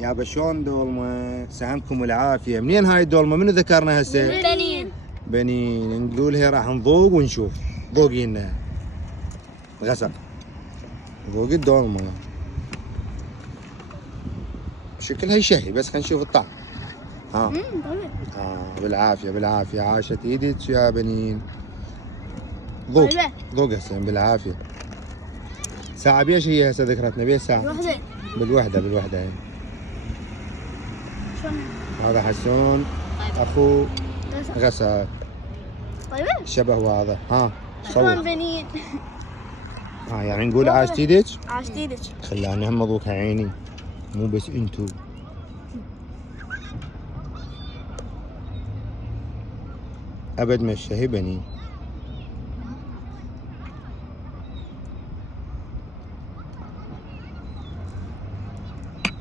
يابا شلون دولمه؟ سهمكم العافيه. منين هاي الدولمه؟ منو ذكرنا هسه؟ بنين. بنين. نقول هي راح نذوق ونشوف. ذوقي لنا غسق. ذوق الدولمه شكلها يشهي، بس خلينا نشوف الطعم. ها بالعافيه بالعافيه. عاشت ايدك يا بنين. ذوق ذوق هسه بالعافيه. ساعة بيش هي هسه ذكرتنا؟ بيش ساعة؟ بالوحدة هي. هذا حسون اخو غسان. طيبة. شبه واضح. ها شلون بنين؟ يعني نقول عاشت ايدك؟ عاشت ايدك. خلاني هم اذوقها عيني، مو بس انتو. ابد ما الشهي بنين.